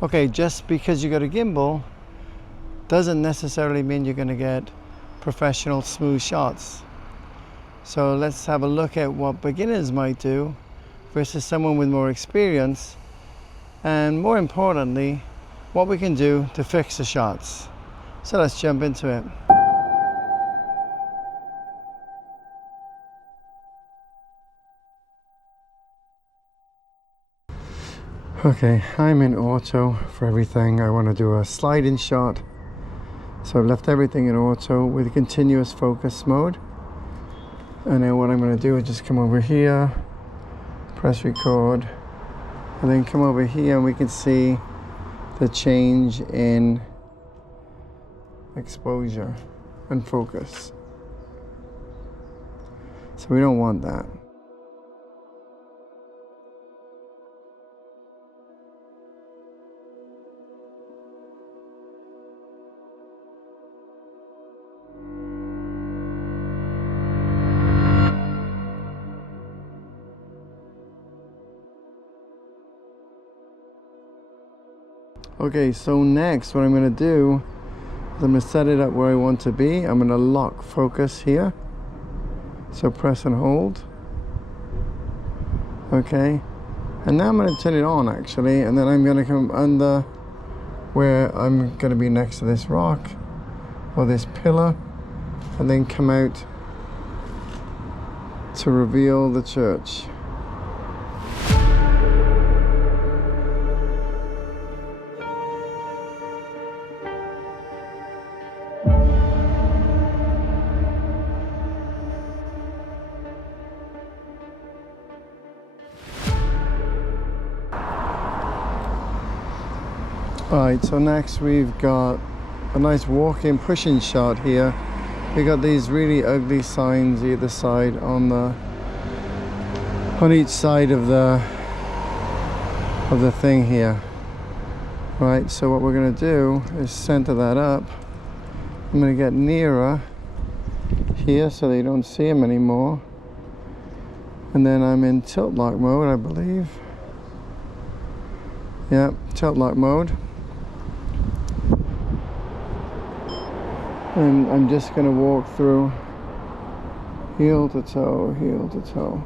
Okay, just because you got a gimbal doesn't necessarily mean you're going to get professional smooth shots. So let's have a look at what beginners might do versus someone with more experience, and more importantly, what we can do to fix the shots. So let's jump into it. Okay, I'm in auto for everything. I want to do a slide-in shot. So I've left everything in auto with continuous focus mode. And then what I'm going to do is just come over here, press record, and then come over here and we can see the change in exposure and focus. So we don't want that. Okay, so next what I'm going to do is I'm going to set it up where I want to be. I'm going to lock focus here. So press and hold. Okay, and now I'm going to turn it on actually, and then I'm going to come under where I'm going to be next to this rock or this pillar, and then come out to reveal the church. Alright, so next we've got a nice walk-in push-in shot here. We got these really ugly signs either side on each side of the thing here. Right, so what we're going to do is center that up. I'm going to get nearer here so that you don't see them anymore. And then I'm in tilt lock mode, I believe. Yeah, tilt lock mode. And I'm just going to walk through heel to toe, heel to toe.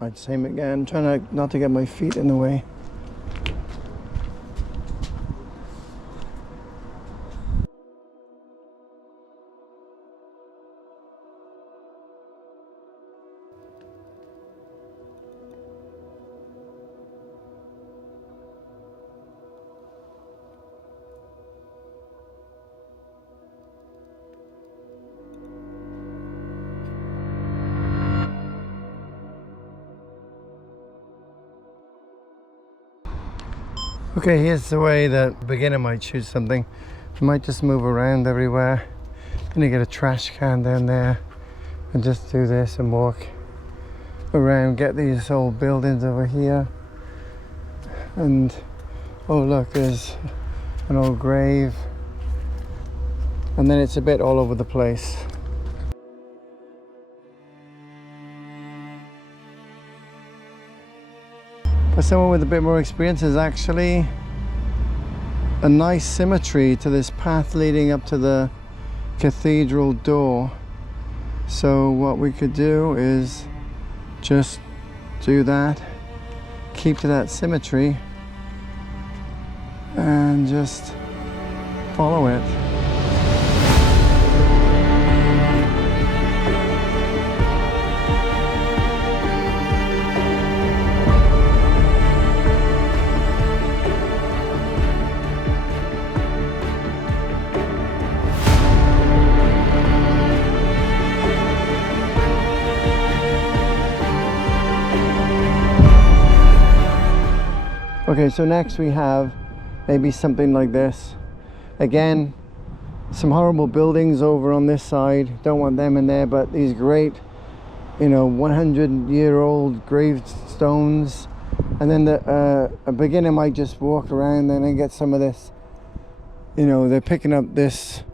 Right, same again, trying not to get my feet in the way. Okay, here's the way that a beginner might shoot something. You might just move around everywhere. And you get a trash can down there and just do this and walk around, get these old buildings over here. And oh look, there's an old grave. And then it's a bit all over the place. For someone with a bit more experience, there's actually a nice symmetry to this path leading up to the cathedral door. So what we could do is just do that, keep to that symmetry, and just follow it. Okay, so next we have maybe something like this. Again, some horrible buildings over on this side, don't want them in there, but these great, you know, 100-year-old gravestones. And then a beginner might just walk around and then get some of this, you know, they're picking up this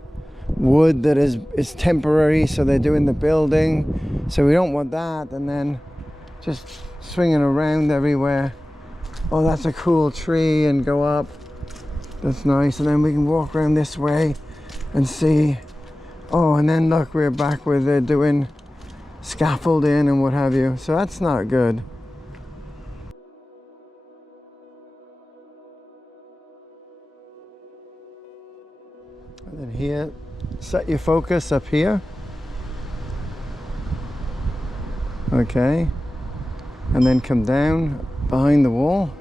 wood that is temporary, so they're doing the building, so we don't want that. And then just swinging around everywhere. Oh, that's a cool tree, and go up, that's nice. And then we can walk around this way and see. Oh, and then look, we're back where they're doing scaffolding and what have you, so that's not good. And then here, set your focus up here. Okay, and then come down behind the wall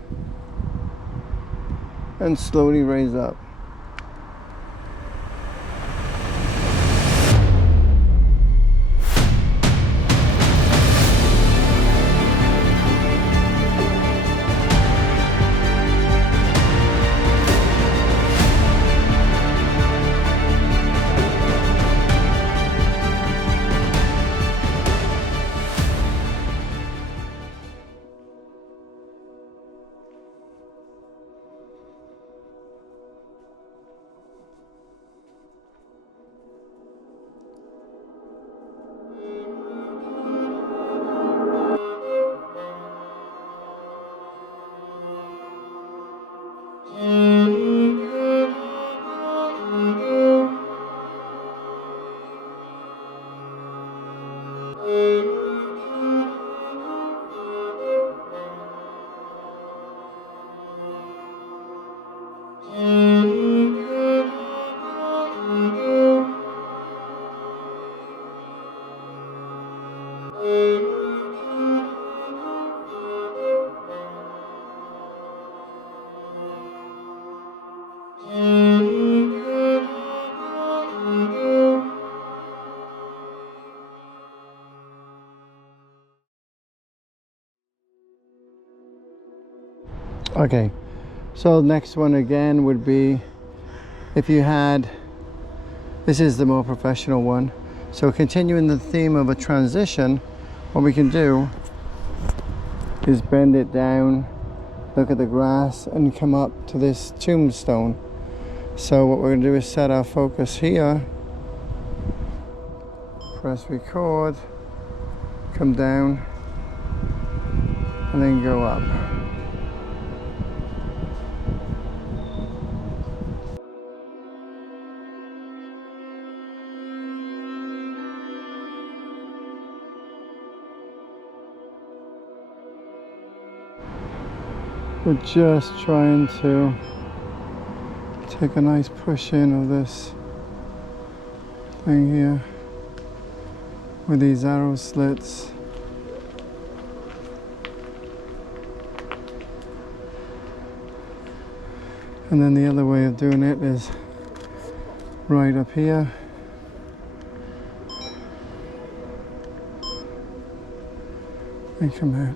and slowly raise up. Okay, so next one again would be, if you had, this is the more professional one. So continuing the theme of a transition, what we can do is bend it down, look at the grass, and come up to this tombstone. So what we're going to do is set our focus here, press record, come down, and then go up. We're just trying to take a nice push in of this thing here with these arrow slits. And then the other way of doing it is right up here. And come out.